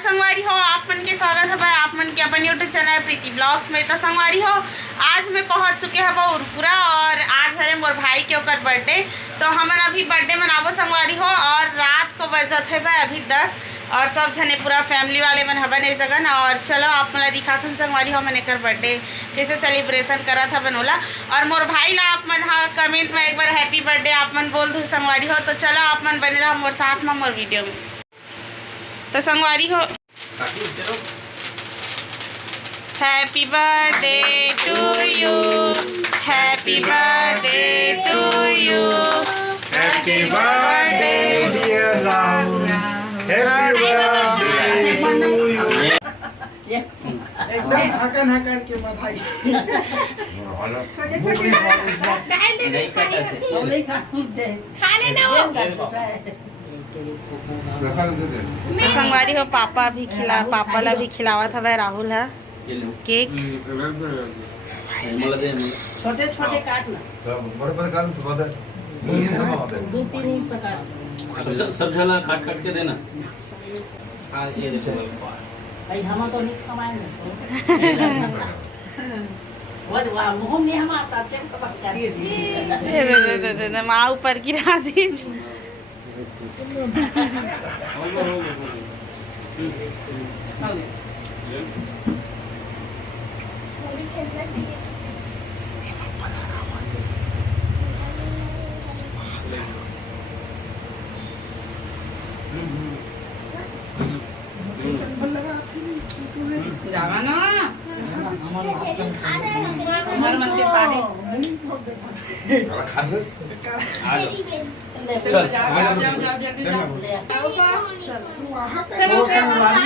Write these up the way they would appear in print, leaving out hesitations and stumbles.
संगवारी हो आप मन के स्वागत है आप मन के अपन यूट्यूब चैनल प्रीति ब्लॉग्स में। तो संगवारी हो आज मैं पहुंच चुके हैं उरपुरा और आज है मोर भाई के ओकर बर्थडे। तो हमन अभी बर्थडे मनाबो संगवारी हो और रात को बजत है भाई अभी 10 और सब जने पूरा फैमिली वाले मन हवन ए जगन। और चलो आप मन दिखात हन संगवारी हो मन एकर बर्थडे कैसे सेलिब्रेशन करा था बनोला। और मोर भाई ला आप मन हाँ कमेंट में एक बार हैप्पी बर्थडे आप मन बोल दो संगवारी हो। तो चलो आप मन बने रहो मोर साथ में मोर वीडियो में। तो संगवारी हो happy birthday to you, happy birthday to you, happy birthday dear Rahul, happy birthday to you. एकदम हकन हकन के बधाई। संगवारी हो पापा भी पापा ला भी खिलावा था भाई राहुल है केक। छोटे छोटे काटना, बड़े बड़े काट दो तीन इंच काट, सब झला काट काट के देना। हाँ ये देखो भाई हम तो नहीं खवाएंगे वाह मुंह में हम आता थे तो बात करिए दे माँ ऊपर गिरा दीजिए। जावा ना हमारे मन के पानी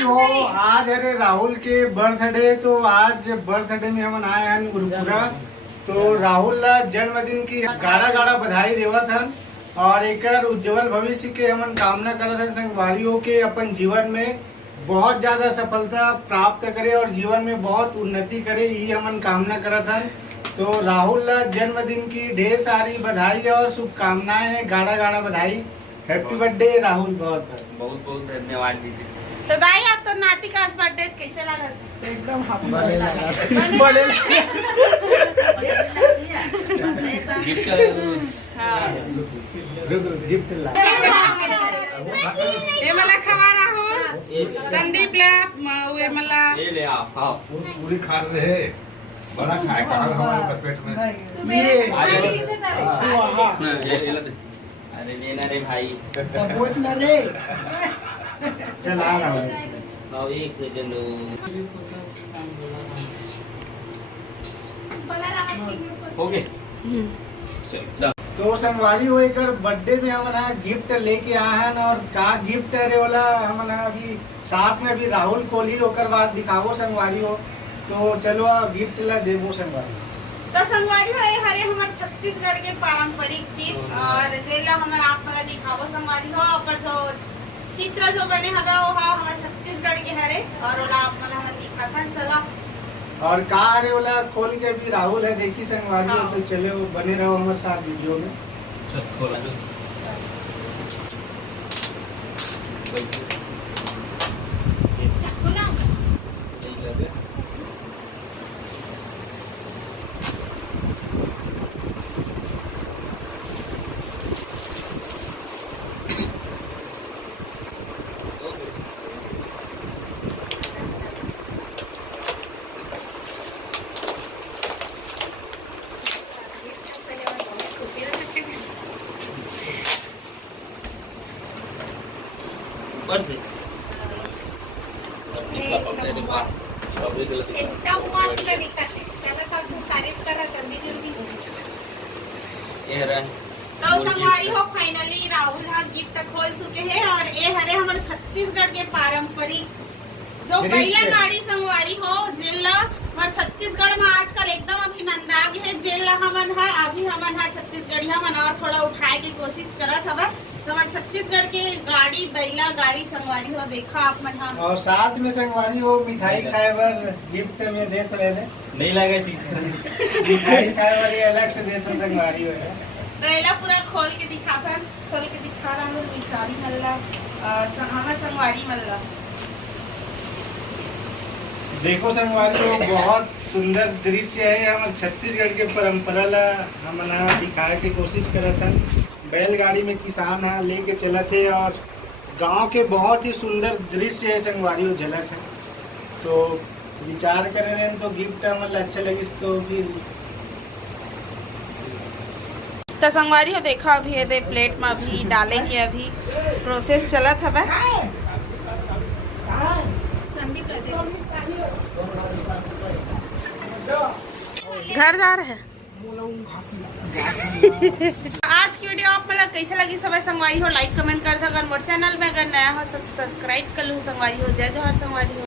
हो। आज अरे राहुल के बर्थडे, तो आज बर्थडे में हम आए हैं उरपुरा। तो राहुल ला जन्मदिन की गाड़ा गाड़ा बधाई देवत हन और एक उज्जवल भविष्य के हमन कामना करत हन संगवारी हो के अपन जीवन में बहुत ज्यादा सफलता प्राप्त करे और जीवन में बहुत उन्नति करे, ये हमन कामना करत हन। तो राहुल ला जन्मदिन की ढेर सारी बधाई और शुभकामनाएं हैं, गाड़ा गाड़ा बधाई। हैप्पी बर्थडे राहुल, बहुत बहुत बहुत धन्यवाद दीजिए। तो दाई आप तो नाती का बर्थडे कैसे लगा? एकदम गिफ्ट ला ये मला खवा राहुल संदीप ला ये मला ये ले आप हाँ पूरी खा रहे बड़ा खाए पागल हमारे पेट में अरे लेना रे भाई बोझ ना रे चला रहा आओ एक सेकंड ओके चल। तो संगवारी हो एक बर्थडे में हमारा गिफ्ट लेके आए हैं और का गिफ्ट है रे वाला हमारा अभी साथ में अभी राहुल कोहली होकर बाद दिखावो संगवारी हो। तो चलो गिफ्ट ला देवो संगवारी। तो संगवारी हो ये हरे हमारे छत्तीसगढ़ के पारंपरिक चीज और जेला हमारा आप मला दिखावो संगवारी हो। और जो चित्र जो बने हवे वो हमारे छत्तीसगढ़ के हरे और ओला आप मला हम दिखाथन। चला और का रे वाला खोल के अभी राहुल है देखी संगवारी हो। तो चलो बने रहो हमारे साथ वीडियो में। चल खोला ऊपर से एकदम मस्त दिखत है। चला था तू तारीफ करा जल्दी जल्दी। ये रहा तो संगवारी हो फाइनली राहुल हा गिफ्ट खोल चुके हैं और ये हरे हमारे छत्तीसगढ़ के पारंपरिक जो बैला गाड़ी संगवारी हो जिला हमारे छत्तीसगढ़ में आजकल एकदम अभी नंदाग है जिला हमन है अभी हमन है छत्तीसगढ़ी हमन और थोड़ा उठाए की कोशिश करत हवा। तो हमारे छत्तीसगढ़ के गाड़ी बैला गाड़ी संगवारी हो देखा आप मन हम और साथ में संगवारी हो मिठाई खाए बर गिफ्ट में देते रहे नहीं लगा चीज मिठाई खाए वाली अलग से देते संगवारी हो। पहला पूरा खोल के दिखाता खोल के दिखा रहा हूँ बेचारी मल्ला और हमारे संगवारी मल्ला देखो संगवारी हो, बहुत सुंदर दृश्य है। हम छत्तीसगढ़ के परंपरा ला हम दिखाए के कोशिश करत हन। बैलगाड़ी में किसान है लेके चलत है और गांव के बहुत ही सुंदर दृश्य है संगवारी हो झलक है। तो विचार करे रहे तो गिफ्ट हमारे अच्छा लगी तो फिर तो संगवारी हो देखा अभी ये प्लेट में अभी डाले के अभी प्रोसेस चलत हवे। घर जा रहे हैं। आज की वीडियो आप लोग कैसे लगी सब संगवारी हो लाइक कमेंट कर दो। अगर मोर चैनल में अगर नया हो सब्सक्राइब कर लो संगवारी हो। जय जोहर संगवारी हो।